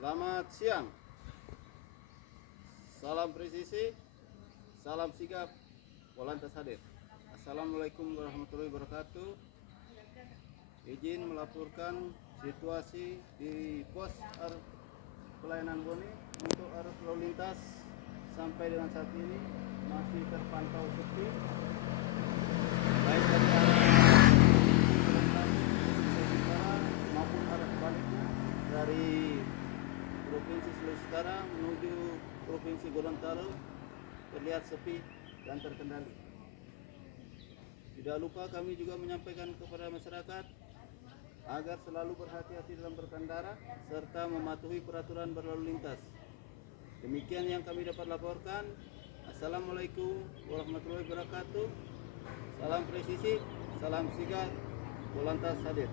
Selamat siang. Salam presisi, salam sigap, Polantas hadir. Assalamualaikum warahmatullahi wabarakatuh. Izin melaporkan situasi di pos pelayanan Bone untuk arus lalu lintas sampai dengan saat ini masih terpantau sepi, baik dari arah maupun arah sebaliknya dari Provinsi Sulawesi Utara menuju Provinsi Gorontalo terlihat sepi dan terkendali. Tidak lupa kami juga menyampaikan kepada masyarakat agar selalu berhati-hati dalam berkendara serta mematuhi peraturan berlalu lintas. Demikian yang kami dapat laporkan. Assalamualaikum warahmatullahi wabarakatuh. Salam presisi, salam sigap, Polantas hadir.